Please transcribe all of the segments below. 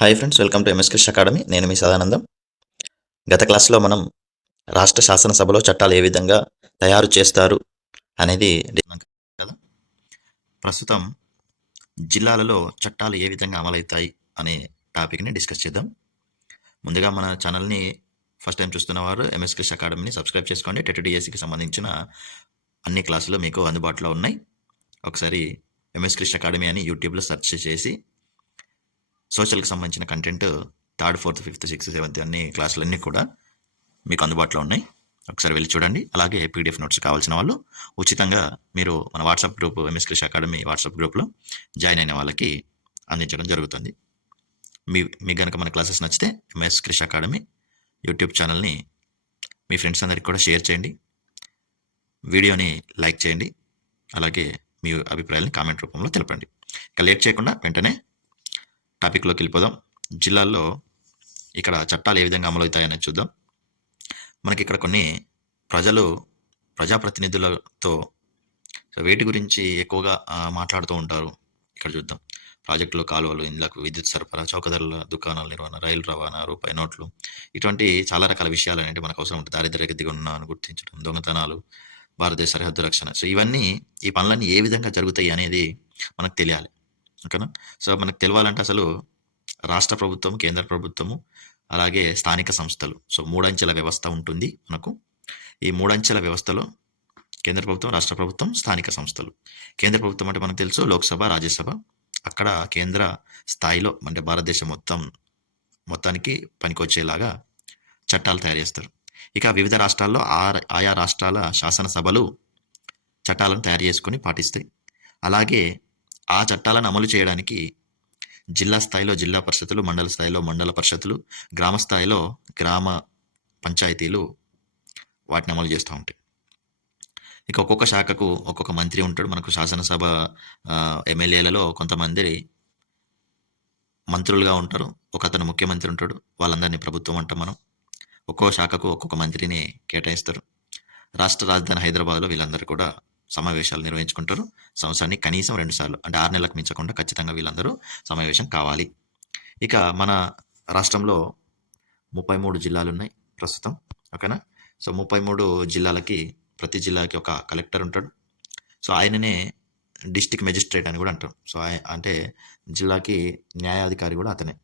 Hi friends welcome to MS Krishna academy నేను మీ సదానందం. గత క్లాస్లో మనం రాష్ట్ర శాసనసభలో చట్టాలు ఏ విధంగా తయారు చేస్తారు అనేది కదా. ప్రస్తుతం జిల్లాలలో చట్టాలు ఏ విధంగా అమలవుతాయి అనే టాపిక్ని డిస్కస్ చేద్దాం. ముందుగా మన ఛానల్ని ఫస్ట్ టైం చూస్తున్న వారు ఎంఎస్ కృష్ణ అకాడమీని సబ్స్క్రైబ్ చేసుకోండి. టెట్డిఎస్సికి సంబంధించిన అన్ని క్లాసులు మీకు అందుబాటులో ఉన్నాయి. ఒకసారి ఎంఎస్ కృష్ణ అకాడమీ అని యూట్యూబ్లో సెర్చ్ చేసి సోషల్కి సంబంధించిన content third fourth fifth sixth seventh అన్ని క్లాసులన్నీ కూడా మీకు అందుబాటులో ఉన్నాయి. ఒకసారి వెళ్ళి చూడండి. అలాగే పీడిఎఫ్ నోట్స్ కావాల్సిన వాళ్ళు ఉచితంగా మీరు మన WhatsApp group MS Krish academy WhatsApp గ్రూప్లో జాయిన్ అయిన వాళ్ళకి అందించడం జరుగుతుంది. మీ మీకు కనుక మన క్లాసెస్ నచ్చితే ఎంఎస్ క్రిష్ అకాడమీ యూట్యూబ్ ఛానల్ని మీ ఫ్రెండ్స్ అందరికి కూడా షేర్ చేయండి. వీడియోని లైక్ చేయండి. అలాగే మీ అభిప్రాయాలను కామెంట్ రూపంలో తెలపండి. ఇక లేట్ చేయకుండా వెంటనే టాపిక్లోకి వెళ్ళిపోదాం. జిల్లాల్లో ఇక్కడ చట్టాలు ఏ విధంగా అమలవుతాయని చూద్దాం. మనకి ఇక్కడ కొన్ని ప్రజలు ప్రజాప్రతినిధులతో సో వేటి గురించి ఎక్కువగా మాట్లాడుతూ ఉంటారు. ఇక్కడ చూద్దాం. ప్రాజెక్టులు కాలువలు ఇండ్లకు విద్యుత్ సరఫరా చౌకధరల దుకాణాల నిర్వహణ రైలు రవాణా రూపాయి నోట్లు ఇటువంటి చాలా రకాల విషయాలు అనేవి మనకు అవసరం ఉంటుంది. దారిద్ర్య దిగున్నాను గుర్తించడం దొంగతనాలు భారతదేశ సరిహద్దు రక్షణ. సో ఇవన్నీ ఈ పనులన్నీ ఏ విధంగా జరుగుతాయి అనేది మనకు తెలియాలి. ఓకేనా? సో మనకు తెలవాలంటే అసలు రాష్ట్ర ప్రభుత్వం కేంద్ర ప్రభుత్వము అలాగే స్థానిక సంస్థలు. సో మూడంచెల వ్యవస్థ ఉంటుంది మనకు. ఈ మూడంచెల వ్యవస్థలో కేంద్ర ప్రభుత్వం రాష్ట్ర ప్రభుత్వం స్థానిక సంస్థలు. కేంద్ర ప్రభుత్వం అంటే మనకు తెలుసు లోక్సభ రాజ్యసభ. అక్కడ కేంద్ర స్థాయిలో అంటే భారతదేశం మొత్తం మొత్తానికి పనికొచ్చేలాగా చట్టాలు తయారు చేస్తారు. ఇక వివిధ రాష్ట్రాల్లో ఆ ఆయా రాష్ట్రాల శాసనసభలు చట్టాలను తయారు చేసుకొని పాటిస్తాయి. అలాగే ఆ చట్టాలను అమలు చేయడానికి జిల్లా స్థాయిలో జిల్లా పరిషత్తులు మండల స్థాయిలో మండల పరిషత్తులు గ్రామ స్థాయిలో గ్రామ పంచాయతీలు వాటిని అమలు చేస్తూ ఉంటాయి. ఇక ఒక్కొక్క శాఖకు ఒక్కొక్క మంత్రి ఉంటాడు. మనకు శాసనసభ ఎమ్మెల్యేలలో కొంతమంది మంత్రులుగా ఉంటారు. ఒక అతను ముఖ్యమంత్రి ఉంటాడు. వాళ్ళందరినీ ప్రభుత్వం అంటాం మనం. ఒక్కో శాఖకు ఒక్కొక్క మంత్రిని కేటాయిస్తారు. రాష్ట్ర రాజధాని హైదరాబాద్లో వీళ్ళందరూ కూడా సమావేశాలు నిర్వహించుకుంటారు. సంవత్సరానికి కనీసం రెండు సార్లు అంటే ఆరు నెలలకు మించకుండా ఖచ్చితంగా వీళ్ళందరూ సమావేశం కావాలి. ఇక మన రాష్ట్రంలో ముప్పై మూడు జిల్లాలు ఉన్నాయి ప్రస్తుతం ఓకేనా? సో ముప్పై మూడు జిల్లాలకి ప్రతి జిల్లాకి ఒక కలెక్టర్ ఉంటాడు. సో ఆయననే డిస్టిక్ మెజిస్ట్రేట్ అని కూడా అంటారు. సో ఆయ- అంటే జిల్లాకి న్యాయాధికారి కూడా అతనే.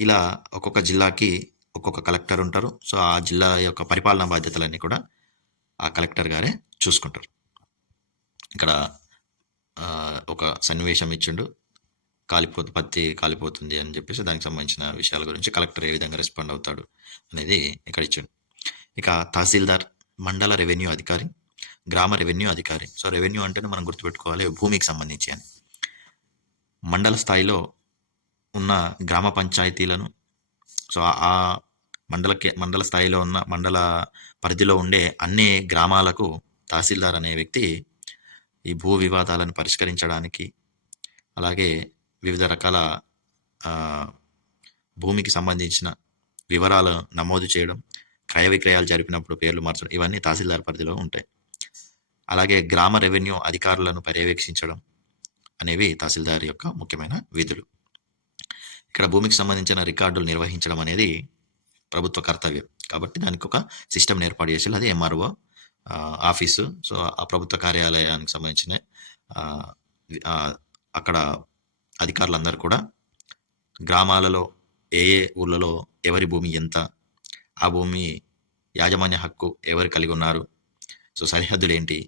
ఇలా ఒక్కొక్క జిల్లాకి ఒక్కొక్క కలెక్టర్ ఉంటారు. సో ఆ జిల్లా యొక్క పరిపాలనా బాధ్యతలన్నీ కూడా ఆ కలెక్టర్ గారే చూసుకుంటారు. ఇక్కడ ఒక సన్నివేశం ఇచ్చిండు. కాలిపోతు పత్తి కాలిపోతుంది అని చెప్పేసి దానికి సంబంధించిన విషయాల గురించి కలెక్టర్ ఏ విధంగా రెస్పాండ్ అవుతాడు అనేది ఇక్కడ ఇచ్చిండు. ఇక తహసీల్దార్ మండల రెవెన్యూ అధికారి గ్రామ రెవెన్యూ అధికారి. సో రెవెన్యూ అంటేనే మనం గుర్తుపెట్టుకోవాలి భూమికి సంబంధించి అని. మండల స్థాయిలో ఉన్న గ్రామ పంచాయతీలను సో ఆ- మండల మండల స్థాయిలో ఉన్న మండల పరిధిలో ఉండే అన్ని గ్రామాలకు తహసీల్దార్ అనే వ్యక్తి ఈ భూ వివాదాలను పరిష్కరించడానికి అలాగే వివిధ రకాల భూమికి సంబంధించిన వివరాలు నమోదు చేయడం క్రయ విక్రయాలు జరిపినప్పుడు పేర్లు మార్చడం ఇవన్నీ తహసీల్దార్ పరిధిలో ఉంటాయి. అలాగే గ్రామ రెవెన్యూ అధికారులను పర్యవేక్షించడం అనేవి తహసీల్దార్ యొక్క ముఖ్యమైన విధులు. ఇక్కడ భూమికి సంబంధించిన రికార్డులు నిర్వహించడం అనేది ప్రభుత్వ కర్తవ్యం. కాబట్టి దానికి ఒక సిస్టమ్ ఏర్పాటు చేసి అది ఎంఆర్ఓ ఆఫీసు. సో ఆ ప్రభుత్వ కార్యాలయానికి సంబంధించిన అక్కడ అధికారులందరూ కూడా గ్రామాలలో ఏ ఏ ఊర్లలో ఎవరి భూమి ఎంత ఆ భూమి యాజమాన్య హక్కు ఎవరు కలిగి ఉన్నారు సో సరిహద్దులు ఏంటి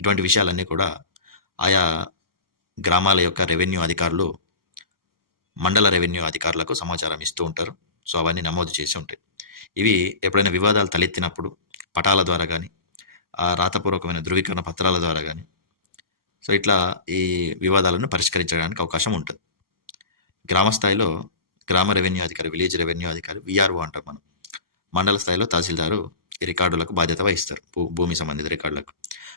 ఇటువంటి విషయాలన్నీ కూడా ఆయా గ్రామాల యొక్క రెవెన్యూ అధికారులు మండల రెవెన్యూ అధికారులకు సమాచారం ఇస్తూ ఉంటారు. సో అవన్నీ నమోదు చేసి ఉంటాయి. ఇవి ఎప్పుడైనా వివాదాలు తలెత్తినప్పుడు పటాల ద్వారా కానీ రాతపూర్వకమైన ధృవీకరణ పత్రాల ద్వారా కానీ సో ఇట్లా ఈ వివాదాలను పరిష్కరించడానికి అవకాశం ఉంటుంది. గ్రామ స్థాయిలో గ్రామ రెవెన్యూ అధికారి విలేజ్ రెవెన్యూ అధికారి విఆర్ఓ అంటాం మనం. మండల స్థాయిలో తహసీల్దారు ఈ రికార్డులకు బాధ్యత వహిస్తారు. భూ భూమి సంబంధిత రికార్డులకు.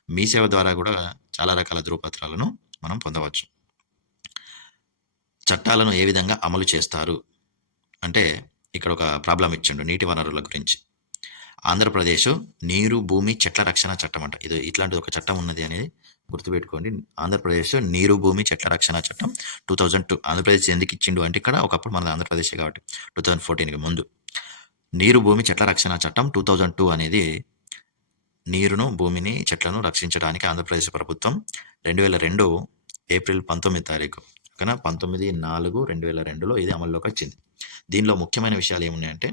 మీ సేవ ద్వారా కూడా చాలా రకాల ధృవపత్రాలను మనం పొందవచ్చు. చట్టాలను ఏ విధంగా అమలు చేస్తారు? అంటే ఇక్కడ ఒక ప్రాబ్లం ఇచ్చిండు నీటి వనరుల గురించి. ఆంధ్రప్రదేశ్ నీరు భూమి చెట్ల రక్షణ చట్టం అంట. ఇది ఇట్లాంటి ఒక చట్టం ఉన్నది అనేది గుర్తుపెట్టుకోండి. ఆంధ్రప్రదేశ్ నీరు భూమి చెట్ల రక్షణ చట్టం టూ థౌజండ్ టూ ఆంధ్రప్రదేశ్ ఎందుకు ఇచ్చిండు అంటే ఇక్కడ ఒకప్పుడు మన ఆంధ్రప్రదేశ్ కాబట్టి టూ థౌజండ్ ఫోర్టీన్కి ముందు. నీరు భూమి చెట్ల రక్షణ చట్టం టూ థౌజండ్ టూ అనేది నీరును భూమిని చెట్లను రక్షించడానికి ఆంధ్రప్రదేశ్ ప్రభుత్వం రెండు వేల రెండు ఏప్రిల్ పంతొమ్మిది తారీఖు ఓకేనా? పంతొమ్మిది నాలుగు రెండు వేల రెండులో ఇది అమల్లోకి వచ్చింది. దీనిలో ముఖ్యమైన విషయాలు ఏమున్నాయంటే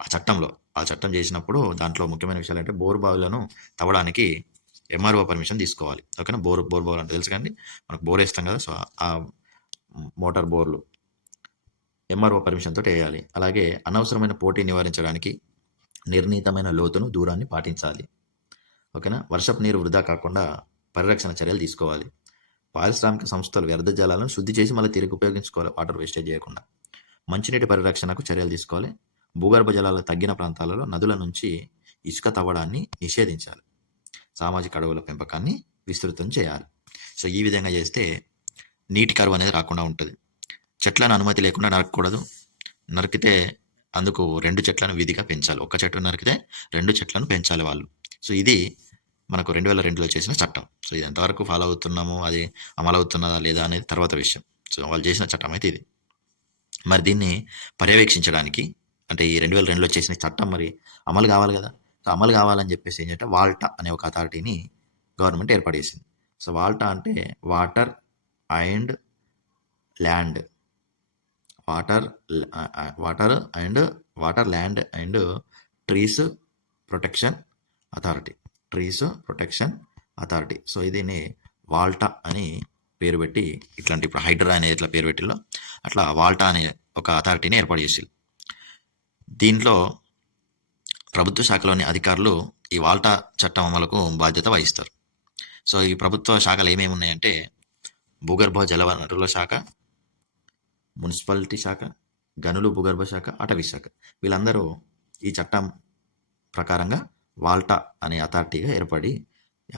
ఆ చట్టంలో ఆ చట్టం చేసినప్పుడు దాంట్లో ముఖ్యమైన విషయాలు అంటే బోర్ బావులను తవ్వడానికి ఎంఆర్ఓ పర్మిషన్ తీసుకోవాలి. ఓకేనా? బోర్ బోర్ బోర్ అంటే తెలుసు కానీ మనకు బోర్ వేస్తాం కదా సో ఆ మోటార్ బోర్లు ఎంఆర్ఓ పర్మిషన్తో వేయాలి. అలాగే అనవసరమైన పోటీ నివారించడానికి నిర్ణీతమైన లోతును దూరాన్ని పాటించాలి. ఓకేనా? వర్షపు నీరు వృధా కాకుండా పరిరక్షణ చర్యలు తీసుకోవాలి. పారిశ్రామిక సంస్థలు వ్యర్థ జలాలను శుద్ధి చేసి మళ్ళీ తిరిగి ఉపయోగించుకోవాలి వాటర్ వేస్టేజ్ చేయకుండా. మంచినీటి పరిరక్షణకు చర్యలు తీసుకోవాలి. భూగర్భ జలాలు తగ్గిన ప్రాంతాలలో నదుల నుంచి ఇసుక తవ్వడాన్ని నిషేధించాలి. సామాజిక అడవుల పెంపకాన్ని విస్తృతం చేయాలి. సో ఈ విధంగా చేస్తే నీటి కరువు అనేది రాకుండా ఉంటుంది. చెట్లను అనుమతి లేకుండా నరకకూడదు. నరికితే అందుకు రెండు చెట్లను విధిగా పెంచాలి. ఒక చెట్టు నరికితే రెండు చెట్లను పెంచాలి వాళ్ళు. సో ఇది మనకు రెండు వేల రెండులో చేసిన చట్టం. సో ఇది ఎంతవరకు ఫాలో అవుతున్నామో అది అమలు అవుతున్నదా లేదా అనేది తర్వాత విషయం. సో వాళ్ళు చేసిన చట్టం అయితే ఇది. మరి దీన్ని పర్యవేక్షించడానికి అంటే ఈ రెండు వేల రెండులో చేసిన చట్టం మరి అమలు కావాలి కదా. సో అమలు కావాలని చెప్పేసి ఏం చేస్తే వాల్టా అనే ఒక అథారిటీని గవర్నమెంట్ ఏర్పాటు చేసింది. సో వాల్టా అంటే water and land. Water water and water land and trees protection authority. Trees protection authority. So దీన్ని వాల్టా అని పేరు పెట్టి ఇట్లాంటి ఇప్పుడు హైడ్రా అనే ఇట్లా పేరు పెట్టిలో అట్లా వాల్టా అనే ఒక అథారిటీని ఏర్పాటు చేసింది దీంట్లో ప్రభుత్వ శాఖలోని అధికారులు ఈ వాల్టా చట్టం అమలుకు బాధ్యత వహిస్తారు. సో ఈ ప్రభుత్వ శాఖలు ఏమేమి ఉన్నాయంటే భూగర్భ జలవనరుల శాఖ మున్సిపాలిటీ శాఖ గనులు భూగర్భ శాఖ అటవీ శాఖ. వీళ్ళందరూ ఈ చట్టం ప్రకారంగా వాల్టా అనే అథారిటీగా ఏర్పడి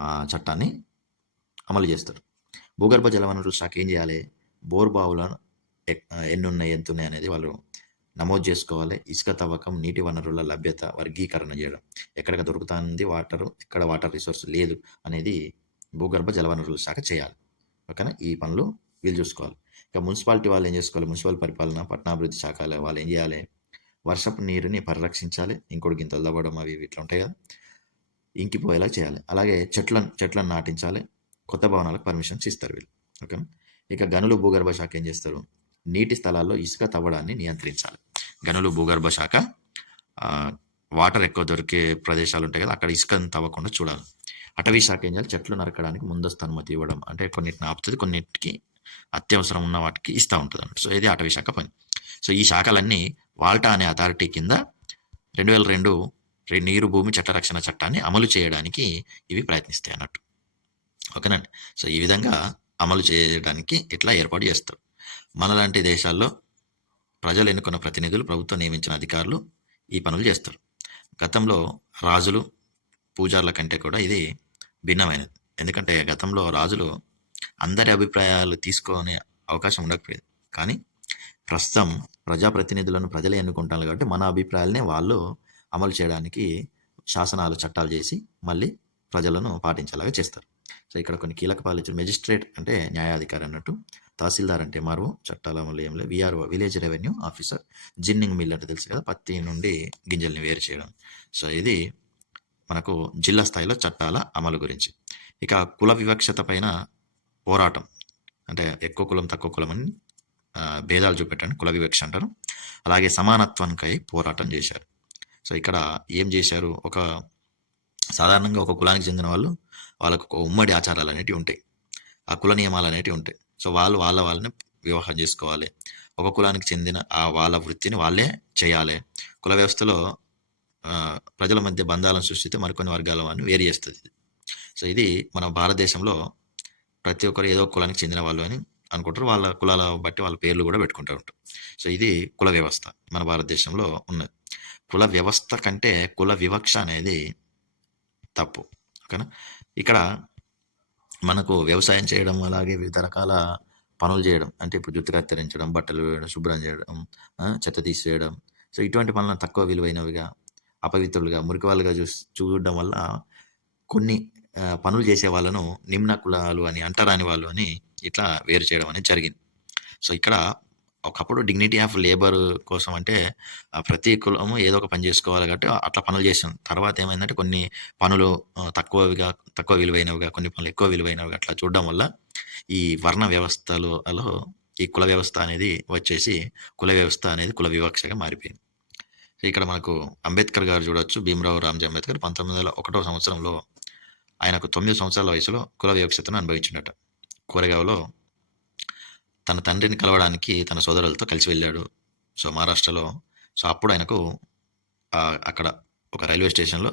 ఆ చట్టాన్ని అమలు చేస్తారు. భూగర్భ జలవనరుల శాఖ ఏం చేయాలి? బోర్ బావులను ఎక్- ఎన్ని ఉన్నాయి ఎంత ఉన్నాయి అనేది వాళ్ళు నమోదు చేసుకోవాలి. ఇసుక తవ్వకం నీటి వనరుల లభ్యత వర్గీకరణ చేయడం. ఎక్కడ దొరుకుతుంది వాటర్? ఎక్కడ వాటర్ రిసోర్స్ లేదు అనేది భూగర్భ జలవనరుల శాఖ చేయాలి. ఓకేనా? ఈ పనులు వీళ్ళు చూసుకోవాలి. ఇక మున్సిపాలిటీ వాళ్ళు ఏం చేసుకోవాలి? మున్సిపల్ పరిపాలన పట్టణాభివృద్ధి శాఖ వాళ్ళు ఏం చేయాలి? వర్షపు నీరుని పరిరక్షించాలి. ఇంకోటి గింతలు తవ్వడం అవి ఇవి ఇట్లా ఉంటాయి కదా. ఇంకిపోయేలా చేయాలి. అలాగే చెట్లను చెట్లను నాటించాలి. కొత్త భవనాలకు పర్మిషన్స్ ఇస్తారు వీళ్ళు. ఓకేనా? ఇక గనులు భూగర్భ శాఖ ఏం చేస్తారు? నీటి స్థలాల్లో ఇసుక తవ్వడాన్ని నియంత్రించాలి. గనులు భూగర్భ శాఖ వాటర్ ఎక్కువ దొరికే ప్రదేశాలు ఉంటాయి కదా అక్కడ ఇసుకను తవ్వకుండా చూడాలి. అటవీ శాఖ ఏం చేయాలి? చెట్లు నరకడానికి ముందస్తు అనుమతి ఇవ్వడం. అంటే కొన్నిటిని ఆపుతుంది కొన్నిటికి అత్యవసరం ఉన్న వాటికి ఇస్తూ ఉంటుంది అన్నట్టు సో ఇది అటవీ శాఖ పని. సో ఈ శాఖలన్నీ వాల్టా అనే అథారిటీ కింద రెండు వేల రెండు నీరు భూమి చట్ట రక్షణ చట్టాన్ని అమలు చేయడానికి ఇవి ప్రయత్నిస్తాయి అన్నట్టు. ఓకేనండి? సో ఈ విధంగా అమలు చేయడానికి ఇట్లా ఏర్పాటు చేస్తారు. మనలాంటి దేశాల్లో ప్రజలు ఎన్నుకున్న ప్రతినిధులు ప్రభుత్వం నియమించిన అధికారులు ఈ పనులు చేస్తారు. గతంలో రాజులు పూజార్ల కంటే కూడా ఇది భిన్నమైనది. ఎందుకంటే గతంలో రాజులు అందరి అభిప్రాయాలు తీసుకునే అవకాశం ఉండకపోయేది. కానీ ప్రస్తుతం ప్రజాప్రతినిధులను ప్రజలే ఎన్నుకుంటారు కాబట్టి మన అభిప్రాయాలనే వాళ్ళు అమలు చేయడానికి శాసనాలు చట్టాలు చేసి మళ్ళీ ప్రజలను పాటించేలాగా చేస్తారు. సో ఇక్కడ కొన్ని కీలక పాలించిన మెజిస్ట్రేట్ అంటే న్యాయాధికారి అన్నట్టు తహసీల్దార్ అంటే ఎంఆర్ఓ చట్టాల అమలు ఏం లేదు VRO village revenue officer ginning mill అంటే తెలుసు కదా పత్తి నుండి గింజల్ని వేరు చేయడం. సో ఇది మనకు జిల్లా స్థాయిలో చట్టాల అమలు గురించి. ఇక కుల వివక్షత పైన పోరాటం. అంటే ఎక్కువ కులం తక్కువ కులం అని భేదాలు చూపెట్టండి. కుల వివక్ష అంటారు. అలాగే సమానత్వానికై పోరాటం చేశారు. సో ఇక్కడ ఏం చేశారు? ఒక సాధారణంగా ఒక కులానికి చెందిన వాళ్ళు వాళ్ళకు ఒక ఉమ్మడి ఆచారాలు అనేటివి ఉంటాయి. ఆ కుల నియమాలు అనేటివి ఉంటాయి. సో వాళ్ళు వాళ్ళ వాళ్ళని వివాహం చేసుకోవాలి. ఒక కులానికి చెందిన ఆ వాళ్ళ వృత్తిని వాళ్ళే చేయాలి. కుల వ్యవస్థలో ప్రజల మధ్య బంధాలను సృష్టిస్తే మరికొన్ని వర్గాల వారిని వేరు చేస్తుంది సో ఇది మన భారతదేశంలో ప్రతి ఒక్కరు ఏదో కులానికి చెందిన వాళ్ళు అని అనుకుంటారు. వాళ్ళ కులాల బట్టి వాళ్ళ పేర్లు కూడా పెట్టుకుంటూ ఉంటారు. సో ఇది కుల వ్యవస్థ మన భారతదేశంలో ఉన్నది. కుల వ్యవస్థ కంటే కుల వివక్ష అనేది తప్పు. ఓకేనా? ఇక్కడ మనకు వ్యవసాయం చేయడం అలాగే వివిధ రకాల పనులు చేయడం అంటే ఇప్పుడు జుట్టు కత్తిరించడం బట్టలు వేయడం శుభ్రం చేయడం చెత్త తీసేయడం సో ఇటువంటి పనులను తక్కువ విలువైనవిగా అపవిత్రులుగా మురికి వాళ్ళుగా చూ చూడడం వల్ల కొన్ని పనులు చేసే వాళ్ళను నిమ్న కులాలు అని, అంటరాని వాళ్ళు అని ఇట్లా వేరు చేయడం అనేది జరిగింది. సో, ఇక్కడ ఒకప్పుడు డిగ్నిటీ ఆఫ్ లేబర్ కోసం అంటే ప్రతి కులము ఏదో ఒక పని చేసుకోవాలి కాబట్టి అట్లా పనులు చేసాం. తర్వాత ఏమైందంటే కొన్ని పనులు తక్కువగా తక్కువవిగా తక్కువ విలువైనవిగా, కొన్ని పనులు ఎక్కువ విలువైనవిగా అట్లా చూడడం వల్ల ఈ వర్ణ వ్యవస్థలో ఈ కుల వ్యవస్థ అనేది వచ్చేసి కుల వ్యవస్థ అనేది కుల వివక్షగా మారిపోయింది. ఇక్కడ మనకు అంబేద్కర్ గారు చూడొచ్చు. భీమరావు రామ్‌జీ అంబేద్కర్ 1901 సంవత్సరంలో ఆయనకు తొమ్మిది సంవత్సరాల వయసులో కుల వివక్షతను అనుభవించినట కూరగాయలో తన తండ్రిని కలవడానికి తన సోదరులతో కలిసి వెళ్ళాడు. సో, మహారాష్ట్రలో. సో, అప్పుడు ఆయనకు అక్కడ ఒక రైల్వే స్టేషన్‌లో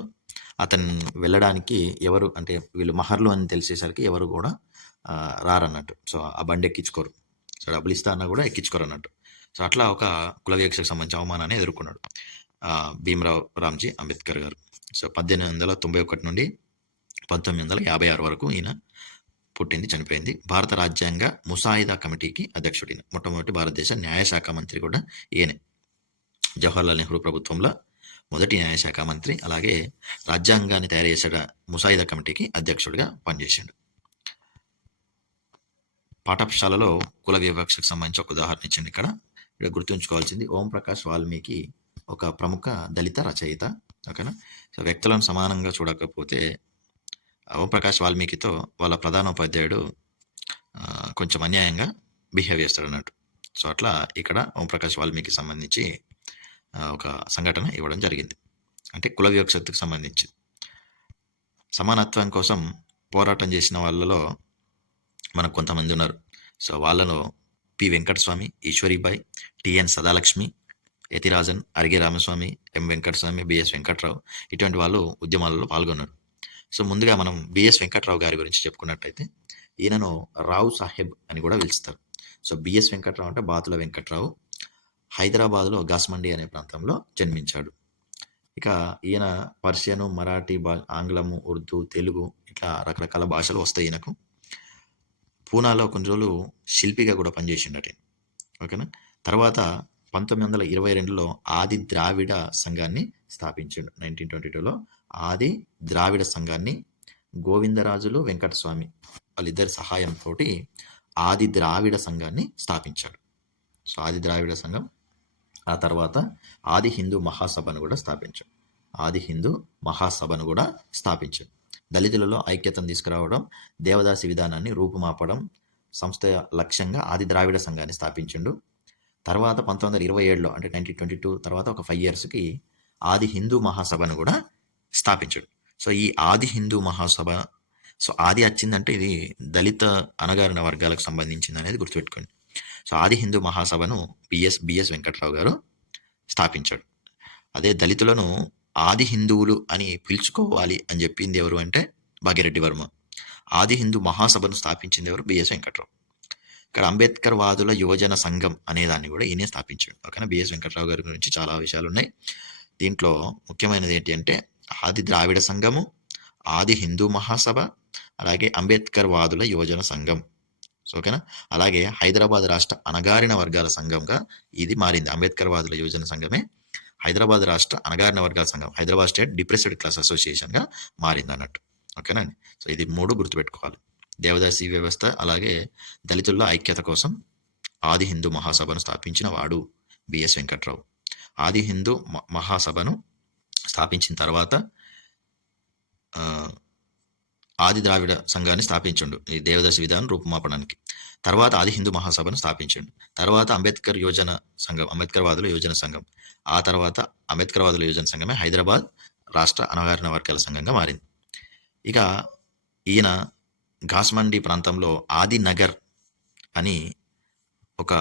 అతను వెళ్ళడానికి ఎవరు అంటే వీళ్ళు మహర్లు అని తెలిసేసరికి ఎవరు కూడా రారన్నట్టు. సో, ఆ బండి ఎక్కించుకోరు. సో, డబ్బులు ఇస్తా అన్నా కూడా ఎక్కించుకోరన్నట్టు. సో, అట్లా ఒక కుల వివక్షకు సంబంధించిన అవమానాన్ని ఎదుర్కొన్నాడు. భీమరావు రామ్‌జీ అంబేద్కర్ గారు. సో, 1891 నుండి 1956 వరకు ఈయన పుట్టింది, చనిపోయింది. భారత రాజ్యాంగ ముసాయిదా కమిటీకి అధ్యక్షుడైన మొట్టమొదటి భారతదేశ న్యాయశాఖ మంత్రి కూడా ఈయనే. జవహర్లాల్ నెహ్రూ ప్రభుత్వంలో మొదటి న్యాయశాఖ మంత్రి. అలాగే రాజ్యాంగాన్ని తయారు చేసాడు ముసాయిదా కమిటీకి అధ్యక్షుడిగా పనిచేసిండు. పాఠశాలలో కుల వివక్షకు సంబంధించి ఒక ఉదాహరణ ఇచ్చిండు ఇక్కడ. ఇక్కడ గుర్తుంచుకోవాల్సింది ఓం ప్రకాష్ వాల్మీకి ఒక ప్రముఖ దళిత రచయిత. ఓకేనా. సో, వ్యక్తులను సమానంగా చూడకపోతే ఓం ప్రకాష్ వాల్మీకితో వాళ్ళ ప్రధానోపాధ్యాయుడు కొంచెం అన్యాయంగా బిహేవ్ చేస్తాడు అన్నట్టు సో, అట్లా ఇక్కడ ఓంప్రకాష్ వాల్మీకి సంబంధించి ఒక సంఘటన ఇవ్వడం జరిగింది. అంటే కుల వివక్షతకు సంబంధించి. సమానత్వం కోసం పోరాటం చేసిన వాళ్ళలో మనకు కొంతమంది ఉన్నారు. సో, వాళ్ళలో P. Venkataswamy, Eshwaribai T N. Sadalakshmi, Yatirajan, Arige Ramaswamy, M. Venkataswamy, B S. Venkatrao ఇటువంటి వాళ్ళు ఉద్యమాలలో పాల్గొన్నారు. సో, ముందుగా మనం బి.ఎస్. వెంకట్రావు గారి గురించి చెప్పుకున్నట్టయితే ఈయనను రావు సాహెబ్ అని కూడా పిలుస్తారు. సో, బి.ఎస్. వెంకట్రావు అంటే బాతుల వెంకట్రావు. హైదరాబాద్‌లో గాస్మండి అనే ప్రాంతంలో జన్మించాడు. ఇక ఈయన పర్షియను, మరాఠీ భా ఆంగ్లము, ఉర్దూ, తెలుగు ఇట్లా రకరకాల భాషలు వస్తాయి ఈయనకు. పూనాలో కొన్ని రోజులు శిల్పిగా కూడా పనిచేసిండట ఓకేనా. తర్వాత 1922లో ఆది ద్రావిడ సంఘాన్ని స్థాపించాడు నైన్టీన్ ట్వంటీ టూలో ఆది ద్రావిడ సంఘాన్ని గోవిందరాజులు, వెంకటస్వామి వాళ్ళిద్దరి సహాయంతోటి ఆది ద్రావిడ సంఘాన్ని స్థాపించాడు. సో, ఆది ద్రావిడ సంఘం. ఆ తర్వాత ఆది హిందూ మహాసభను కూడా స్థాపించాడు. ఆది హిందూ మహాసభను కూడా స్థాపించాడు. దళితులలో ఐక్యతను తీసుకురావడం, దేవదాసి విధానాన్ని రూపుమాపడం సంస్థ లక్ష్యంగా ఆది ద్రావిడ సంఘాన్ని స్థాపించిండు. తర్వాత 1927లో అంటే 1922 తర్వాత ఒక ఫైవ్ ఇయర్స్‌కి ఆది హిందూ మహాసభను కూడా స్థాపించాడు. సో, ఈ ఆది హిందూ మహాసభ సో, ఆది వచ్చిందంటే ఇది దళిత అణగారిన వర్గాలకు సంబంధించింది అనేది గుర్తుపెట్టుకోండి. So, Adi Hindu మహాసభను B S B S Venkatrao గారు స్థాపించాడు. అదే దళితులను ఆది హిందువులు అని పిలుచుకోవాలి అని చెప్పింది ఎవరు అంటే భాగ్యరెడ్డి వర్మ. ఆది హిందూ మహాసభను స్థాపించింది ఎవరు బిఎస్ వెంకట్రావు. ఇక్కడ అంబేద్కర్ వాదుల యువజన సంఘం అనే దాన్ని కూడా ఈయనే స్థాపించాడు. ఓకేనా. బిఎస్ వెంకట్రావు గారి గురించి చాలా విషయాలు ఉన్నాయి దీంట్లో ముఖ్యమైనది ఏంటి అంటే ఆది ద్రావిడ సంఘము, ఆది హిందూ మహాసభ, అలాగే అంబేద్కర్ వాదుల యువజన సంఘం. ఓకేనా. అలాగే హైదరాబాద్ రాష్ట్ర అణగారిన వర్గాల సంఘంగా ఇది మారింది. అంబేద్కర్ వాదుల యువజన సంఘమే హైదరాబాద్ రాష్ట్ర అణగారిన వర్గాల సంఘం. హైదరాబాద్ స్టేట్ డిప్రెస్డ్ క్లాస్ అసోసియేషన్‌గా మారింది అన్నట్టు ఓకేనా సో, ఇది మూడు గుర్తుపెట్టుకోవాలి. దేవదాసి వ్యవస్థ అలాగే దళితుల్లో ఐక్యత కోసం ఆది హిందూ మహాసభను స్థాపించిన వాడు బిఎస్ వెంకట్రావు. ఆది హిందూ మ మహాసభను స్థాపించిన తర్వాత ఆది ద్రావిడ సంఘాన్ని స్థాపించండు ఈ దేవదర్శి విధానం రూపుమాపడానికి. తర్వాత ఆది హిందూ మహాసభను స్థాపించిండు. తర్వాత అంబేద్కర్ యోజన సంఘం, అంబేద్కర్ వాదుల యోజన సంఘం. ఆ తర్వాత అంబేద్కర్ వాదుల యోజన సంఘమే హైదరాబాద్ రాష్ట్ర అనగారిన వర్గాల సంఘంగా మారింది. ఇక ఈయన ఘాస్మండి ప్రాంతంలో ఆదినగర్ అని ఒక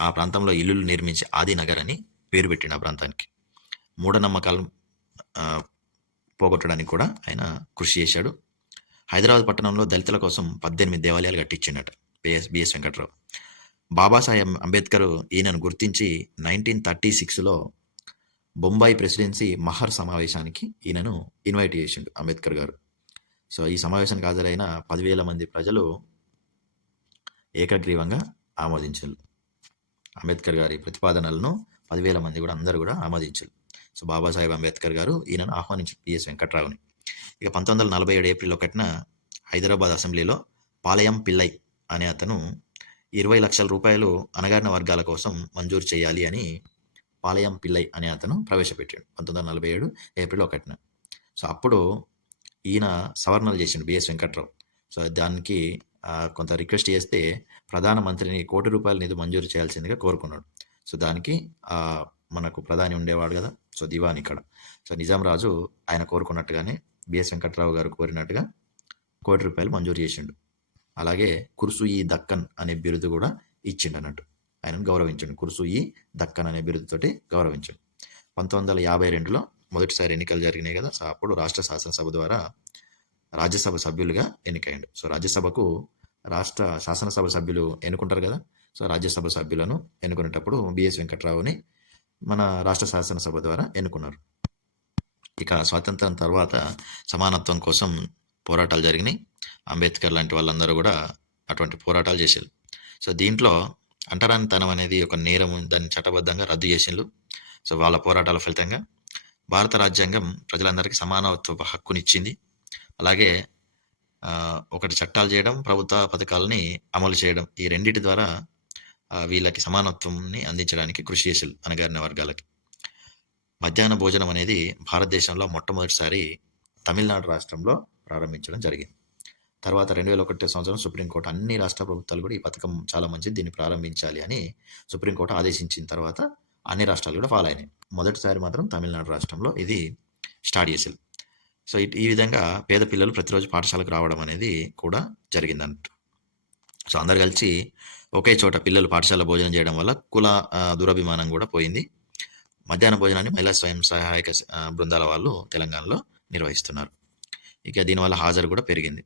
ఆ ప్రాంతంలో ఇల్లులు నిర్మించి ఆదినగర్ అని పేరు పెట్టిండు ఆ ప్రాంతానికి. మూఢనమ్మకాలు పోగొట్టడానికి కూడా ఆయన కృషి చేశాడు. హైదరాబాద్ పట్టణంలో దళితుల కోసం 18 దేవాలయాలు కట్టించిండట బిఎస్ బిఎస్ వెంకట్రావు. బాబాసాహెబ్ అంబేద్కర్ ఈయనను గుర్తించి 1936లో బొంబాయి ప్రెసిడెన్సీ మహర్ సమావేశానికి ఈయనను ఇన్వైట్ చేసిండు అంబేద్కర్ గారు. సో, ఈ సమావేశానికి హాజరైన పదివేల మంది ప్రజలు ఏకగ్రీవంగా ఆమోదించారు అంబేద్కర్ గారి ప్రతిపాదనలను పదివేల మంది కూడా అందరూ కూడా ఆమోదించారు సో, బాబాసాహెబ్ అంబేద్కర్ గారు ఈయనను ఆహ్వానించారు బిఎస్ వెంకట్రావుని. ఇక పంతొమ్మిది వందల నలభై ఏడు ఏప్రిల్ ఒకటిన హైదరాబాద్ అసెంబ్లీలో పాలయం పిల్లై అనే అతను ఇరవై లక్షల రూపాయలు అణగారిన వర్గాల కోసం మంజూరు చేయాలి అని పాలయం పిల్లై అనే అతను ప్రవేశపెట్టాడు పంతొమ్మిది వందల నలభై ఏడు ఏప్రిల్ ఒకటిన. సో అప్పుడు ఈయన సవరణలు చేసిండు బిఎస్ వెంకట్రావు. సో దానికి కొంత రిక్వెస్ట్ చేస్తే ప్రధానమంత్రిని కోటి రూపాయల నిధి మంజూరు చేయాల్సిందిగా కోరుకున్నాడు. సో దానికి మనకు ప్రధాని ఉండేవాడు కదా. సో దివాన్ ఇక్కడ. సో నిజాం రాజు ఆయన కోరుకున్నట్టుగానే బిఎస్ వెంకట్రావు గారు కోరినట్టుగా కోటి రూపాయలు మంజూరు చేసిండు. అలాగే కుర్సు దక్కన్ అనే బిరుదు కూడా ఇచ్చిండు అన్నట్టు ఆయనను గౌరవించండి. కుర్సు దక్కన్ అనే బిరుదుతోటి గౌరవించండి. పంతొమ్మిది వందల యాభై రెండులో మొదటిసారి ఎన్నికలు జరిగినాయి కదా సో అప్పుడు రాష్ట్ర శాసనసభ ద్వారా రాజ్యసభ సభ్యులుగా ఎన్నికయ్యాడు. సో రాజ్యసభకు రాష్ట్ర శాసనసభ సభ్యులు ఎన్నుకుంటారు కదా సో రాజ్యసభ సభ్యులను ఎన్నుకునేటప్పుడు బిఎస్ వెంకట్రావుని మన రాష్ట్ర శాసనసభ ద్వారా ఎన్నుకున్నారు. ఇక స్వాతంత్రం తర్వాత సమానత్వం కోసం పోరాటాలు జరిగినాయి. అంబేద్కర్ లాంటి వాళ్ళందరూ కూడా అటువంటి పోరాటాలు చేశారు. సో దీంట్లో అంటరానితనం అనేది ఒక నేరం దాన్ని చట్టబద్ధంగా రద్దు చేసిండ్రు సో వాళ్ళ పోరాటాల ఫలితంగా భారత రాజ్యాంగం ప్రజలందరికీ సమానత్వ హక్కునిచ్చింది. అలాగే ఒకటి చట్టాలు చేయడం ప్రభుత్వ పథకాలని అమలు చేయడం ఈ రెండిటి ద్వారా వీళ్ళకి సమానత్వంని అందించడానికి కృషి చేశారు అనగారిన వర్గాలకి. మధ్యాహ్న భోజనం అనేది భారతదేశంలో మొట్టమొదటిసారి తమిళనాడు రాష్ట్రంలో ప్రారంభించడం జరిగింది. తర్వాత రెండు వేల ఒకటి సంవత్సరం సుప్రీంకోర్టు అన్ని రాష్ట్ర ప్రభుత్వాలు కూడా ఈ పథకం చాలా మంచిది దీన్ని ప్రారంభించాలి అని సుప్రీంకోర్టు ఆదేశించిన తర్వాత అన్ని రాష్ట్రాలు కూడా ఫాలో అయినాయి. మొదటిసారి మాత్రం తమిళనాడు రాష్ట్రంలో ఇది స్టార్ట్ చేసారు సో ఇట్- ఈ విధంగా పేద పిల్లలు ప్రతిరోజు పాఠశాలకు రావడం అనేది కూడా జరిగిందంట సో అందరు కలిసి ఒకే చోట పిల్లలు పాఠశాల భోజనం చేయడం వల్ల కుల దురభిమానం కూడా పోయింది. మధ్యాహ్న భోజనాన్ని మహిళా స్వయం సహాయక బృందాల వాళ్ళు తెలంగాణలో నిర్వహిస్తున్నారు. ఇక దీనివల్ల హాజరు కూడా పెరిగింది.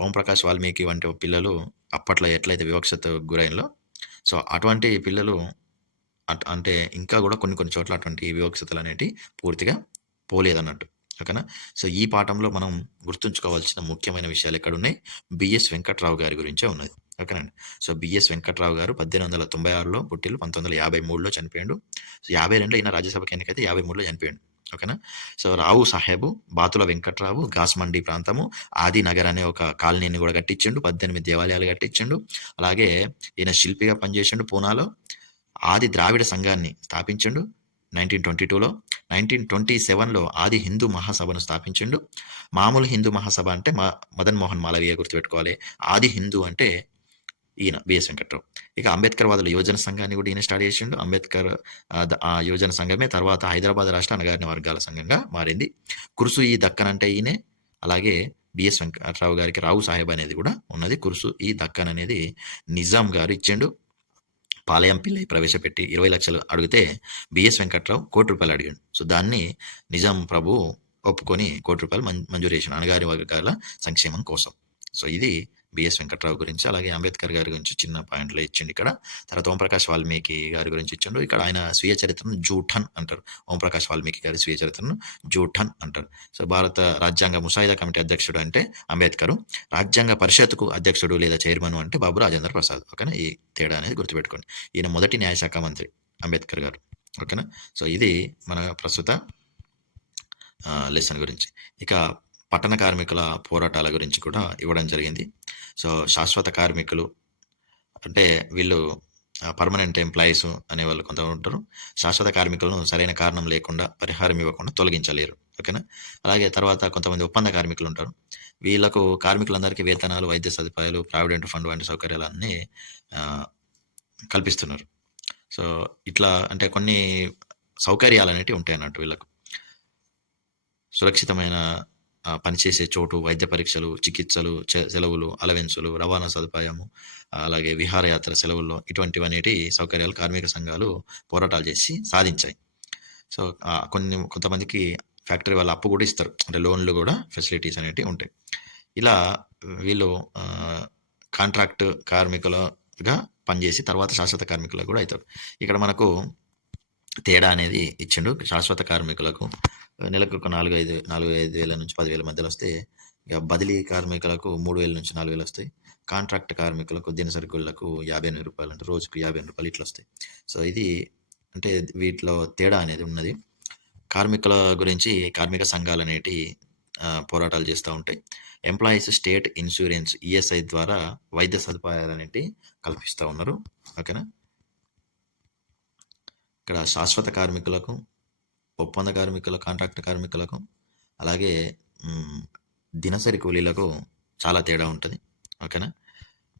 ఓంప్రకాష్ వాల్మీకి వంటి పిల్లలు అప్పట్లో ఎట్లయితే వివక్షత గురైనలో సో అటువంటి పిల్లలు అట్- అంటే ఇంకా కూడా కొన్ని కొన్ని చోట్ల అటువంటి వివక్షతలు అనేటివి పూర్తిగా పోలేదన్నట్టు. ఓకేనా? సో ఈ పాఠంలో మనం గుర్తుంచుకోవాల్సిన ముఖ్యమైన విషయాలు ఎక్కడ ఉన్నాయి బిఎస్ వెంకట్రావు గారి గురించే ఉన్నది. ఓకేనండి. సో బిఎస్ వెంకట్రావు గారు పద్దెనిమిది వందల తొంభై ఆరులో పుట్టిల్లు పంతొమ్మిది వందల యాభై మూడులో చనిపోయాడు. సో యాభై రెండులో ఈయన రాజ్యసభకి ఎన్నికైతే యాభై మూడులో చనిపోయాడు. ఓకేనా? సో రావు సాహెబు బాతుల వెంకట్రావు గాస్మండి ప్రాంతము ఆదినగర్ అనే ఒక కాలనీని కూడా కట్టించిండు. పద్దెనిమిది దేవాలయాలు కట్టించిండు. అలాగే ఈయన శిల్పిగా పనిచేసిండు పూనాలో. ఆది ద్రావిడ సంఘాన్ని స్థాపించిండు నైన్టీన్ ట్వంటీ టూలో. నైన్టీన్ ట్వంటీ సెవెన్లో ఆది హిందూ మహాసభను స్థాపించిండు. మామూలు హిందూ మహాసభ అంటే మా మదన్ మోహన్ మాలవీయ గుర్తుపెట్టుకోవాలి. ఆది హిందూ అంటే ఈయన బిఎస్ వెంకట్రావు. ఇక అంబేద్కర్ వాదుల యువజన సంఘాన్ని కూడా ఈయన స్టార్ట్ చేసిండు. అంబేద్కర్ ఆ, ద- యువజన సంఘమే తర్వాత హైదరాబాద్ రాష్ట్ర అణగారిన వర్గాల సంఘంగా మారింది. కురుసు ఈ దక్కన్ అంటే ఈయనే. అలాగే బిఎస్ వెంకట్రావు గారికి రావు సాహెబ్ అనేది కూడా ఉన్నది. కురుసు ఈ దక్కన్ అనేది నిజాం గారు ఇచ్చిండు. పాలయం పిల్లై ప్రవేశపెట్టి ఇరవై లక్షలు అడిగితే బిఎస్ వెంకట్రావు కోటి రూపాయలు అడిగాడు. సో దాన్ని నిజాం ప్రభు ఒప్పుకొని కోటి రూపాయలు మం- మంజూరు చేసిన అణగారి వర్గాల సంక్షేమం కోసం. సో ఇది బిఎస్ వెంకట్రావు గురించి అలాగే అంబేద్కర్ గారి గురించి చిన్న పాయింట్లో ఇచ్చిండు ఇక్కడ. తర్వాత ఓంప్రకాష్ వాల్మీకి గారి గురించి ఇచ్చిండు. ఇక్కడ ఆయన స్వీయ చరిత్రను జూఠన్ అంటారు. ఓంప్రకాష్ వాల్మీకి గారి స్వీయ చరిత్రను జూఠన్ అంటారు. సో భారత రాజ్యాంగ ముసాయిదా కమిటీ అధ్యక్షుడు అంటే అంబేద్కర్. రాజ్యాంగ పరిషత్కు అధ్యక్షుడు లేదా చైర్మన్ అంటే బాబు రాజేంద్ర ప్రసాద్. ఓకేనా? ఈ తేడా అనేది గుర్తుపెట్టుకోండి. ఈయన మొదటి న్యాయశాఖ మంత్రి అంబేద్కర్ గారు. ఓకేనా? సో ఇది మన ప్రస్తుత లెసన్ గురించి. ఇక పట్టణ కార్మికుల పోరాటాల గురించి కూడా ఇవ్వడం జరిగింది. సో శాశ్వత కార్మికులు అంటే వీళ్ళు పర్మనెంట్ ఎంప్లాయీస్ అనే వాళ్ళు కొంతమంది ఉంటారు. శాశ్వత కార్మికులను సరైన కారణం లేకుండా పరిహారం ఇవ్వకుండా తొలగించలేరు. ఓకేనా? అలాగే తర్వాత కొంతమంది ఒప్పంద కార్మికులు ఉంటారు. వీళ్ళకు కార్మికులందరికీ వేతనాలు వైద్య సదుపాయాలు ప్రావిడెంట్ ఫండ్ వంటి సౌకర్యాలన్నీ కల్పిస్తున్నారు. సో ఇట్లా అంటే కొన్ని సౌకర్యాలు అనేటివి ఉంటాయి అన్నట్టు వీళ్ళకు. సురక్షితమైన పనిచేసే చోటు వైద్య పరీక్షలు చికిత్సలు సెలవులు అలవెన్సులు రవాణా సదుపాయము అలాగే విహారయాత్ర సెలవుల్లో ఇటువంటివనేటి సౌకర్యాలు కార్మిక సంఘాలు పోరాటాలు చేసి సాధించాయి. సో కొన్ని కొంతమందికి ఫ్యాక్టరీ వాళ్ళు అప్పు కూడా ఇస్తారు. అంటే లోన్లు కూడా ఫెసిలిటీస్ అనేటివి ఉంటాయి. ఇలా వీళ్ళు కాంట్రాక్ట్ కార్మికులుగా పనిచేసి తర్వాత శాశ్వత కార్మికులకు కూడా అవుతారు. ఇక్కడ మనకు తేడా అనేది ఇచ్చిండు. శాశ్వత కార్మికులకు నెలకు ఒక నాలుగు ఐదు నాలుగు ఐదు వేల నుంచి పదివేల మధ్యలో వస్తే ఇక బదిలీ కార్మికులకు మూడు వేల నుంచి నాలుగు వేలు వస్తాయి కాంట్రాక్ట్ కార్మికులకు దినసరుకులకు యాభై ఎనిమిది రూపాయలు అంటే రోజుకు యాభై ఎనిమిది రూపాయలు ఇట్లా వస్తాయి సో ఇది అంటే వీటిలో తేడా అనేది ఉన్నది కార్మికుల గురించి కార్మిక సంఘాలు అనేటి పోరాటాలు చేస్తూ ఉంటాయి. ఎంప్లాయీస్ స్టేట్ ఇన్సూరెన్స్ ఈఎస్ఐ ద్వారా వైద్య సదుపాయాలు అనేవి కల్పిస్తూ ఉన్నారు. ఓకేనా? ఇక్కడ శాశ్వత కార్మికులకు, ఒప్పంద కార్మికుల కాంట్రాక్ట్ కార్మికులకు, అలాగే దినసరి కూలీలకు చాలా తేడా ఉంటుంది ఓకేనా?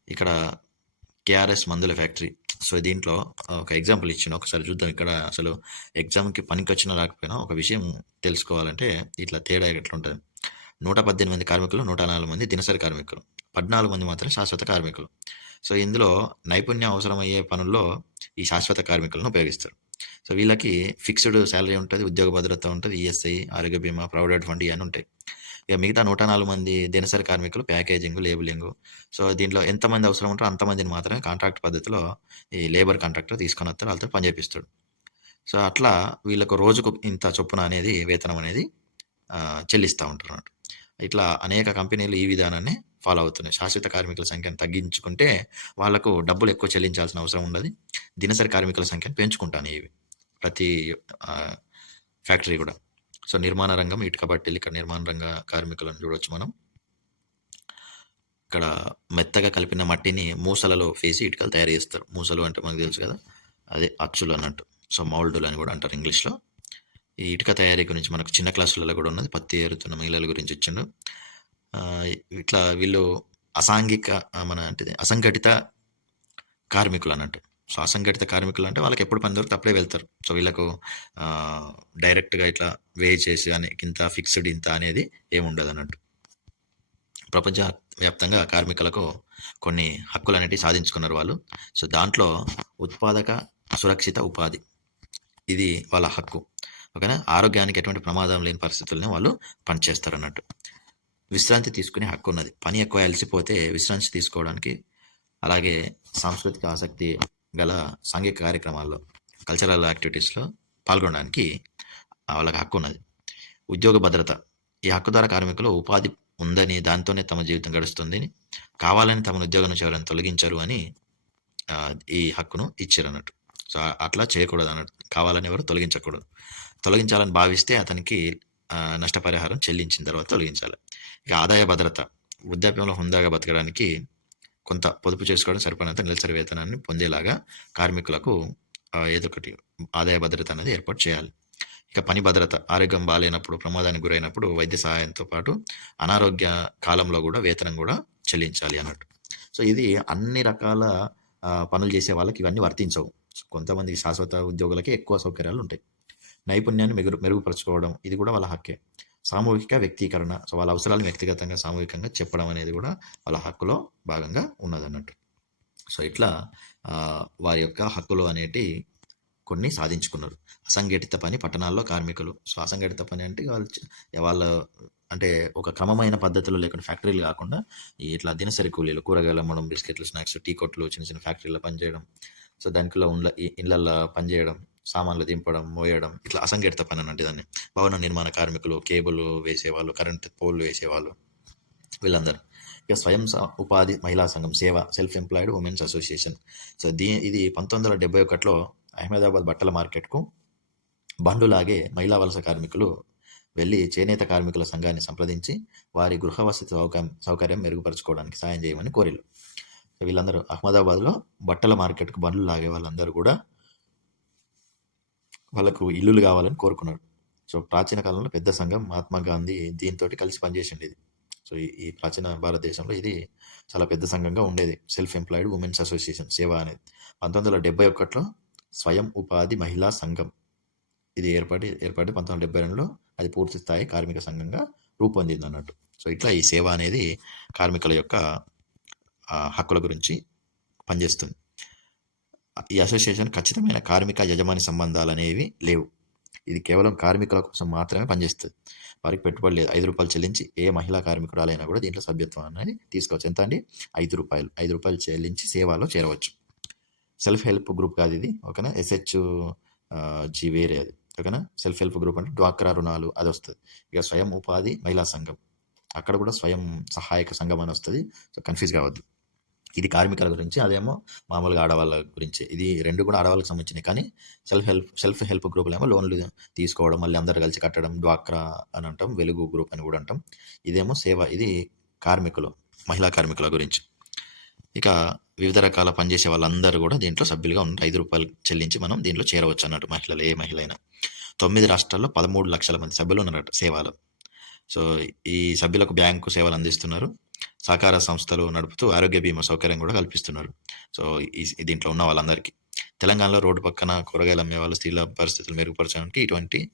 ఇక్కడ కేఆర్ఎస్ మందుల ఫ్యాక్టరీ. సో, దీంట్లో ఒక ఎగ్జాంపుల్ ఇచ్చిన ఒకసారి చూద్దాం ఇక్కడ అసలు ఎగ్జామ్‌కి పనికొచ్చినా రాకపోయినా ఒక విషయం తెలుసుకోవాలంటే ఇట్లా తేడా అయ్యేటట్లు ఉంటుంది నూట పద్దెనిమిది కార్మికులు, 104 మంది దినసరి కార్మికులు. 14 మంది మాత్రం శాశ్వత కార్మికులు. సో, ఇందులో నైపుణ్యం అవసరమయ్యే పనుల్లో ఈ శాశ్వత కార్మికులను ఉపయోగిస్తారు. సో, వీళ్ళకి ఫిక్స్‌డ్ శాలరీ ఉంటుంది ఉద్యోగ భద్రత ఉంటుంది ఈఎస్ఐ, ఆరోగ్య బీమా, ప్రావిడెంట్ ఫండ్ ఇవన్నీ ఉంటాయి. ఇక మిగతా 104 మంది దినసరి కార్మికులు ప్యాకేజింగ్, లేబులింగు. సో, దీంట్లో ఎంతమంది అవసరం ఉంటారో అంతమందిని మాత్రమే కాంట్రాక్ట్ పద్ధతిలో ఈ లేబర్ కాంట్రాక్టర్ తీసుకొని వస్తారు వాళ్ళతో పనిచేపిస్తాడు సో, అట్లా వీళ్ళకు రోజుకు ఇంత చొప్పున అనేది వేతనం అనేది చెల్లిస్తూ ఉంటారు అన్నట్టు ఇట్లా అనేక కంపెనీలు ఈ విధానాన్ని ఫాలో అవుతున్నాయి. శాశ్వత కార్మికుల సంఖ్యను తగ్గించుకుంటే వాళ్ళకు డబ్బులు ఎక్కువ చెల్లించాల్సిన అవసరం ఉండదు దినసరి కార్మికుల సంఖ్యను పెంచుకుంటాను ఇవి ప్రతి ఫ్యాక్టరీ కూడా సో, నిర్మాణ రంగం ఇటుక ఇక్కడ నిర్మాణ రంగ కార్మికులను చూడవచ్చు మనం. ఇక్కడ మెత్తగా కలిపిన మట్టిని మూసలలో వేసి ఇటుకలు తయారు చేస్తారు. మూసలు అంటే మనకు తెలుసు కదా! అదే అచ్చులు అన్నట్టు. సో, మౌల్డులు అని కూడా అంటారు ఇంగ్లీష్‌లో. ఈ ఇటుక తయారీ గురించి మనకు చిన్న క్లాసులలో కూడా ఉన్నది. పత్తి ఏరుతున్న మహిళల గురించి ఇచ్చిండు. ఇట్లా వీళ్ళు అసాంఘిక మన అంటే అసంఘటిత కార్మికులు అన్నట్టు సో, అసంఘటిత కార్మికులు అంటే వాళ్ళకి ఎప్పుడు పని దొరికితే అప్పుడే వెళ్తారు. సో, వీళ్ళకు డైరెక్ట్‌గా ఇట్లా వేజెస్ అని ఇంత ఫిక్స్‌డ్ ఇంత అనేది ఏముండదన్నట్టు. ప్రపంచ వ్యాప్తంగా కార్మికులకు కొన్ని హక్కులు అనేటివి సాధించుకున్నారు వాళ్ళు. సో, దాంట్లో ఉత్పాదక సురక్షిత ఉపాధి. ఇది వాళ్ళ హక్కు. ఓకేనా? ఆరోగ్యానికి ఎటువంటి ప్రమాదం లేని పరిస్థితుల్లోనే వాళ్ళు పని చేస్తారన్నట్టు. విశ్రాంతి తీసుకునే హక్కు ఉన్నది పని ఎక్కువ అలసిపోతే విశ్రాంతి తీసుకోవడానికి, అలాగే సాంస్కృతిక ఆసక్తి గల సాంఘిక కార్యక్రమాల్లో, కల్చరల్ యాక్టివిటీస్‌లో పాల్గొనడానికి వాళ్ళకి హక్కున్నది. ఉద్యోగ భద్రత. ఈ హక్కు ద్వారా కార్మికులు ఉపాధి ఉందని, దాంతోనే తమ జీవితం గడుస్తుందని, కావాలని తమను ఉద్యోగం నుంచి ఎవరైనా తొలగించరు అని ఈ హక్కును ఇచ్చారు అన్నట్టు సో, అట్లా చేయకూడదు అన్నట్టు కావాలని ఎవరు తొలగించకూడదు. తొలగించాలని భావిస్తే అతనికి నష్టపరిహారం చెల్లించిన తర్వాత తొలగించాలి. ఇక ఆదాయ భద్రత. వృద్ధాప్యంలో హుందాగా బతకడానికి కొంత పొదుపు చేసుకోవడం సరిపడినంత నెలసరి వేతనాన్ని పొందేలాగా కార్మికులకు ఏదో ఒకటి ఆదాయ భద్రత అనేది ఏర్పాటు చేయాలి. ఇక పని భద్రత. ఆరోగ్యం బాగాలేనప్పుడు ప్రమాదానికి గురైనప్పుడు వైద్య సహాయంతో పాటు అనారోగ్య కాలంలో కూడా వేతనం కూడా చెల్లించాలి అన్నట్టు. సో, ఇది అన్ని రకాల పనులు చేసే వాళ్ళకి ఇవన్నీ వర్తించవు. కొంతమందికి శాశ్వత ఉద్యోగులకే ఎక్కువ సౌకర్యాలు ఉంటాయి. నైపుణ్యాన్ని మెరుగు మెరుగుపరుచుకోవడం ఇది కూడా వాళ్ళ హక్కే. సామూహిక వ్యక్తీకరణ. సో, వాళ్ళ అవసరాలను వ్యక్తిగతంగా, సామూహికంగా చెప్పడం అనేది కూడా వాళ్ళ హక్కులో భాగంగా ఉన్నదన్నట్టు. సో, ఇట్లా వారి యొక్క హక్కులు అనేటి కొన్ని సాధించుకున్నారు. అసంఘటిత పని పట్టణాల్లో కార్మికులు. సో, అసంఘటిత పని అంటే వాళ్ళు వాళ్ళ అంటే ఒక క్రమమైన పద్ధతిలో లేకుండా ఫ్యాక్టరీలు కాకుండా ఇట్లా దినసరి కూలీలు కూరగాయలు అమ్మడం, బిస్కెట్లు, స్నాక్స్, టీ కొట్లు, చిన్న చిన్న ఫ్యాక్టరీలో పనిచేయడం. సో, దానికిలో ఉండ్ల ఇళ్ళల్లో పనిచేయడం, సామాన్లు దింపడం, మోయడం ఇట్లా అసంఘటిత పని అంటే దాన్ని. భవన నిర్మాణ కార్మికులు, కేబుల్ వేసేవాళ్ళు, కరెంట్ పోల్లు వేసేవాళ్ళు వీళ్ళందరూ. ఇక స్వయం ఉపాధి మహిళా సంఘం సేవ self employed women's association. So, దీ ఇది 1971లో అహ్మదాబాద్ బట్టల మార్కెట్‌కు బండ్లు లాగే మహిళా వలస కార్మికులు వెళ్ళి చేనేత కార్మికుల సంఘాన్ని సంప్రదించి వారి గృహ వసతి సౌకర్యం సౌకర్యం మెరుగుపరచుకోవడానికి సాయం చేయమని కోరిల్లు. వీళ్ళందరూ అహ్మదాబాద్‌లో బట్టల మార్కెట్‌కు బండ్లు లాగే వాళ్ళందరూ కూడా వాళ్ళకు ఇల్లులు కావాలని కోరుకున్నారు. సో, ప్రాచీన కాలంలో పెద్ద సంఘం మహాత్మా గాంధీ దీనితోటి కలిసి పనిచేసింది ఇది. సో, ఈ ప్రాచీన భారతదేశంలో ఇది చాలా పెద్ద సంఘంగా ఉండేది. సెల్ఫ్ ఎంప్లాయిడ్ ఉమెన్స్ అసోసియేషన్ సేవ అనేది. 1971లో స్వయం ఉపాధి మహిళా సంఘం. ఇది ఏర్పాటు ఏర్పాటు పంతొమ్మిది వందల డెబ్బై రెండులో అది పూర్తి స్థాయి కార్మిక సంఘంగా రూపొందింది అన్నట్టు సో, ఇట్లా ఈ సేవ అనేది కార్మికుల యొక్క హక్కుల గురించి పనిచేస్తుంది. ఈ అసోసియేషన్ ఖచ్చితమైన కార్మిక యజమాని సంబంధాలు అనేవి లేవు. ఇది కేవలం కార్మికుల కోసం మాత్రమే పనిచేస్తుంది వారికి పెట్టుబడి లేదు. ఐదు రూపాయలు చెల్లించి ఏ మహిళా కార్మికురాలైనా కూడా దీంట్లో సభ్యత్వం అనేది తీసుకోవచ్చు. ఎంత అండి? ఐదు రూపాయలు ఐదు రూపాయలు చెల్లించి సేవలో చేరవచ్చు. సెల్ఫ్ హెల్ప్ గ్రూప్ కాదు ఇది. ఓకేనా? ఎస్‌హెచ్ జీ వేరే అది. ఓకేనా? సెల్ఫ్ హెల్ప్ గ్రూప్ అంటే డ్వాక్రా రుణాలు అది వస్తుంది ఇక స్వయం ఉపాధి మహిళా సంఘం. అక్కడ కూడా స్వయం సహాయక సంఘం అని వస్తుంది సో, కన్‌ఫ్యూజ్ కావద్దు ఇది కార్మికుల గురించి అదేమో మామూలుగా ఆడవాళ్ళ గురించి. ఇది రెండు కూడా ఆడవాళ్ళకి సంబంధించినవి కానీ సెల్ఫ్ హెల్ప్ సెల్ఫ్ హెల్ప్ గ్రూపులు ఏమో లోన్లు తీసుకోవడం మళ్ళీ అందరు కలిసి కట్టడం డ్వాక్రా అని అంటాం వెలుగు గ్రూప్ అని కూడా అంటాం. ఇదేమో సేవ ఇది కార్మికులు మహిళా కార్మికుల గురించి. ఇక వివిధ రకాల పనిచేసే వాళ్ళందరూ కూడా దీంట్లో సభ్యులుగా ఉన్నారు ఐదు రూపాయలు చెల్లించి మనం దీంట్లో చేరవచ్చు అన్నట్టు మహిళలు ఏ మహిళ అయినా తొమ్మిది రాష్ట్రాల్లో పదమూడు లక్షల మంది సభ్యులు ఉన్నారట సేవలు. సో ఈ సభ్యులకు బ్యాంకు సేవలు అందిస్తున్నారు. సహకార సంస్థలు నడుపుతూ ఆరోగ్య బీమా సౌకర్యం కూడా కల్పిస్తున్నారు. సో ఈ దీంట్లో ఉన్న వాళ్ళందరికీ. తెలంగాణలో రోడ్డు పక్కన కూరగాయలు అమ్మే వాళ్ళు స్త్రీల పరిస్థితులు మెరుగుపరచడానికి ఇటువంటి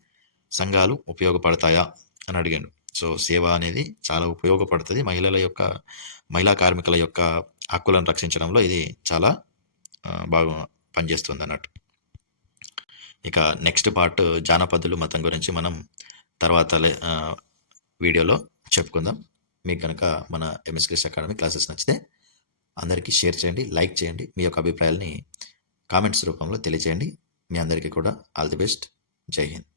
సంఘాలు ఉపయోగపడతాయా అని అడిగాను. సో సేవ అనేది చాలా ఉపయోగపడుతుంది. మహిళల యొక్క మహిళా కార్మికుల యొక్క హక్కులను రక్షించడంలో ఇది చాలా బాగా పనిచేస్తుంది అన్నట్టు ఇక నెక్స్ట్ పార్ట్ జానపదులు మతం గురించి మనం తర్వాత లే- వీడియోలో చెప్పుకుందాం. మీకు కనుక మన ఎంఎస్క్రిస్ అకాడమీ క్లాసెస్ నచ్చితే అందరికీ షేర్ చేయండి లైక్ చేయండి మీ యొక్క అభిప్రాయాలని కామెంట్స్ రూపంలో తెలియజేయండి. మీ అందరికీ కూడా ఆల్ ది బెస్ట్ జై హింద్.